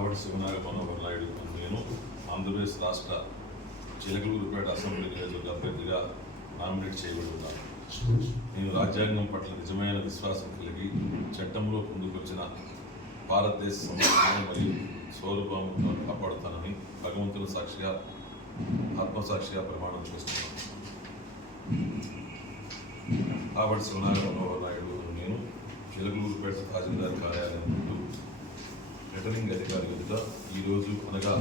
రాబడి శివనాగ మనోహర్ నాయుడు నేను ఆంధ్రప్రదేశ్ రాష్ట్ర చిలకలూరుపేట అసెంబ్లీ నియోజకవర్గ అభ్యర్థిగా నామినేట్ చేయబడి ఉన్నాను. నేను రాజ్యాంగం పట్ల నిజమైన విశ్వాసం కలిగి చట్టంలో పొందుకొచ్చిన భారతదేశ సంస్కృతిని మరియు స్వరూపాలను కాపాడుతానని భగవంతుని సాక్షిగా ఆత్మసాక్షిగా ప్రమాణం చేస్తున్నాను. రాబడి శివనాగ మనోహర్ నాయుడు నేను చిలకలూరుపేట తహసీల్దార్ కార్యాలయం ముందు రిటర్నింగ్ అధికారి ఎదుట ఈరోజు అనగా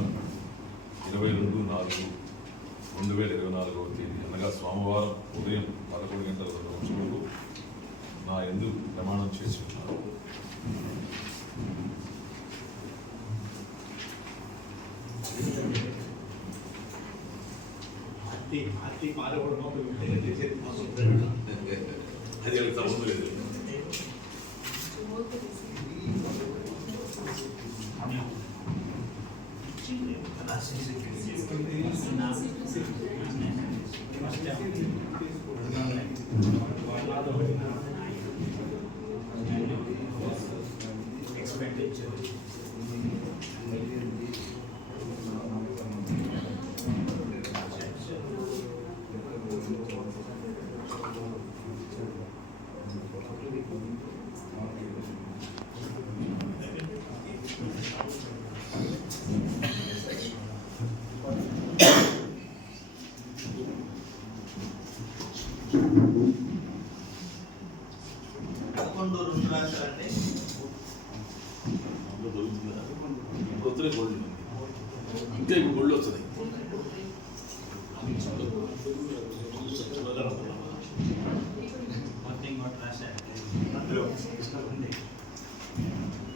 22/4/2024 తేదీ అనగా సోమవారం ఉదయం 11:02 నా యందు ప్రమాణం చేసి ఉన్నారు. అది సంబంధం లేదు. ఇంకా ఇప్పుడు గొళ్ళు వస్తుంది. మొత్తం